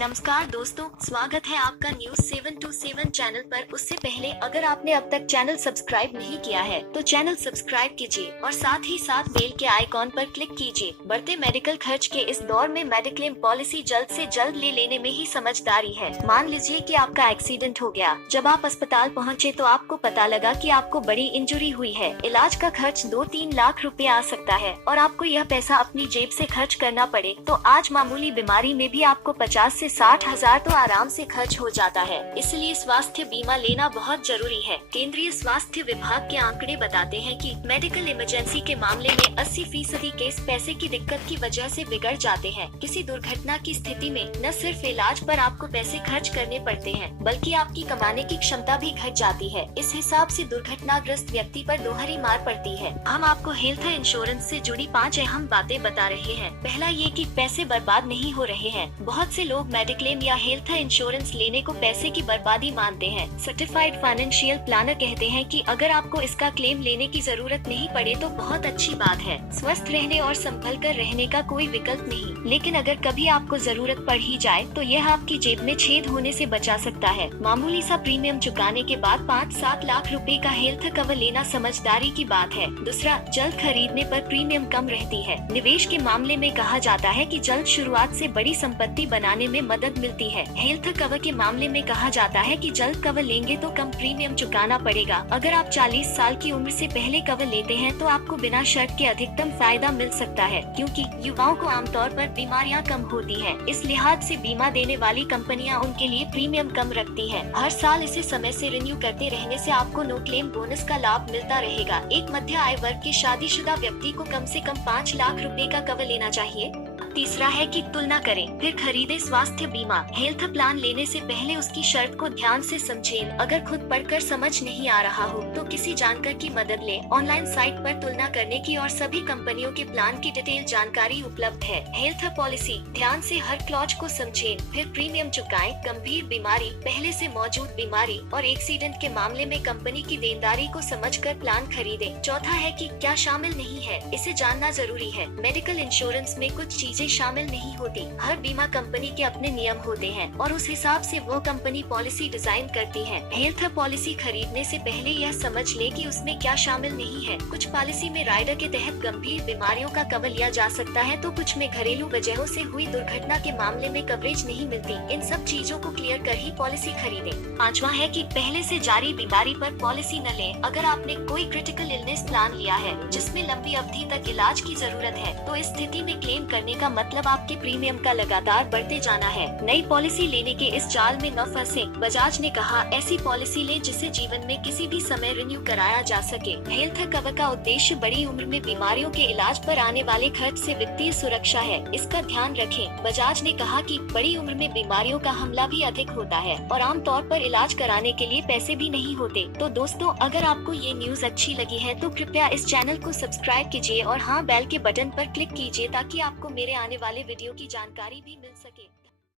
नमस्कार दोस्तों, स्वागत है आपका न्यूज 727 चैनल पर। उससे पहले अगर आपने अब तक चैनल सब्सक्राइब नहीं किया है तो चैनल सब्सक्राइब कीजिए और साथ ही साथ बेल के आइकॉन पर क्लिक कीजिए। बढ़ते मेडिकल खर्च के इस दौर में मेडिक्लेम पॉलिसी जल्द से जल्द ले लेने में ही समझदारी है। मान लीजिए कि आपका एक्सीडेंट हो गया। जब आप अस्पताल पहुँचे तो आपको पता लगा कि आपको बड़ी इंजरी हुई है। इलाज का खर्च 2-3 लाख रुपए आ सकता है और आपको यह पैसा अपनी जेब से खर्च करना पड़े तो आज मामूली बीमारी में भी आपको 50 से 60 हजार तो आराम से खर्च हो जाता है। इसलिए स्वास्थ्य बीमा लेना बहुत जरूरी है। केंद्रीय स्वास्थ्य विभाग के आंकड़े बताते हैं कि मेडिकल इमरजेंसी के मामले में 80% केस पैसे की दिक्कत की वजह से बिगड़ जाते हैं। किसी दुर्घटना की स्थिति में न सिर्फ इलाज पर आपको पैसे खर्च करने पड़ते हैं बल्कि आपकी कमाने की क्षमता भी घट जाती है। इस हिसाब से दुर्घटनाग्रस्त व्यक्ति पर दोहरी मार पड़ती है। हम आपको हेल्थ इंश्योरेंस से जुड़ी 5 अहम बातें बता रहे हैं। पहला ये कि पैसे बर्बाद नहीं हो रहे हैं। बहुत से लोग मेडिक्लेम या हेल्थ इंश्योरेंस लेने को पैसे की बर्बादी मानते हैं। सर्टिफाइड फाइनेंशियल प्लानर कहते हैं कि अगर आपको इसका क्लेम लेने की जरूरत नहीं पड़े तो बहुत अच्छी बात है। स्वस्थ रहने और संभल कर रहने का कोई विकल्प नहीं, लेकिन अगर कभी आपको जरूरत पड़ ही जाए तो यह आपकी जेब में छेद होने से बचा सकता है। मामूली सा प्रीमियम चुकाने के बाद 5-7 लाख रुपए का हेल्थ कवर लेना समझदारी की बात है। दूसरा, जल्द खरीदने पर प्रीमियम कम रहती है। निवेश के मामले में कहा जाता है कि जल्द शुरुआत से बड़ी संपत्ति बनाने में मदद मिलती है। हेल्थ कवर के मामले में कहा जाता है कि जल्द कवर लेंगे तो कम प्रीमियम चुकाना पड़ेगा। अगर आप 40 साल की उम्र से पहले कवर लेते हैं तो आपको बिना शर्त के अधिकतम फायदा मिल सकता है, क्योंकि युवाओं को आमतौर पर बीमारियां कम होती हैं। इस लिहाज से बीमा देने वाली कंपनियां उनके लिए प्रीमियम कम रखती हैं। हर साल इसे समय से रिन्यू करते रहने से आपको नो क्लेम बोनस का लाभ मिलता रहेगा। एक मध्य आय वर्ग के शादीशुदा व्यक्ति को कम से कम 5 लाख रुपए का कवर लेना चाहिए। तीसरा है कि तुलना करें फिर खरीदे स्वास्थ्य बीमा। हेल्थ प्लान लेने से पहले उसकी शर्त को ध्यान से समझें। अगर खुद पढ़कर समझ नहीं आ रहा हो तो किसी जानकार की मदद लें। ऑनलाइन साइट पर तुलना करने की और सभी कंपनियों के प्लान की डिटेल जानकारी उपलब्ध है। हेल्थ पॉलिसी ध्यान से हर क्लॉज को समझें, फिर प्रीमियम चुकाएं। गंभीर बीमारी, पहले से मौजूद बीमारी और एक्सीडेंट के मामले में कंपनी की देनदारी को समझकर प्लान खरीदें। चौथा है कि क्या शामिल नहीं है, इसे जानना जरूरी है। मेडिकल इंश्योरेंस में कुछ चीजें शामिल नहीं होती। हर बीमा कंपनी के अपने नियम होते हैं और उस हिसाब से वो कंपनी पॉलिसी डिजाइन करती है। हेल्थ पॉलिसी खरीदने से पहले यह समझ ले कि उसमें क्या शामिल नहीं है। कुछ पॉलिसी में राइडर के तहत गंभीर बीमारियों का कवर लिया जा सकता है तो कुछ में घरेलू वजहों से हुई दुर्घटना के मामले में कवरेज नहीं मिलती। इन सब चीजों को क्लियर कर ही पॉलिसी खरीदें। पांचवा है कि पहले से जारी बीमारी पर पॉलिसी न लें। अगर आपने कोई क्रिटिकल इलनेस प्लान लिया है जिसमें लंबी अवधि तक इलाज की जरूरत है तो इस स्थिति में क्लेम करने का मतलब आपके प्रीमियम का लगातार बढ़ते जाना है। नई पॉलिसी लेने के इस जाल में न फंसे। बजाज ने कहा, ऐसी पॉलिसी ले जिसे जीवन में किसी भी समय रिन्यू कराया जा सके। हेल्थ कवर का उद्देश्य बड़ी उम्र में बीमारियों के इलाज पर आने वाले खर्च से वित्तीय सुरक्षा है, इसका ध्यान रखें। बजाज ने कहा कि बड़ी उम्र में बीमारियों का हमला भी अधिक होता है और आमतौर पर इलाज कराने के लिए पैसे भी नहीं होते। तो दोस्तों, अगर आपको ये न्यूज अच्छी लगी है तो कृपया इस चैनल को सब्सक्राइब कीजिए और हाँ, बेल के बटन पर क्लिक कीजिए ताकि आपको मेरे आने वाले वीडियो की जानकारी भी मिल सके।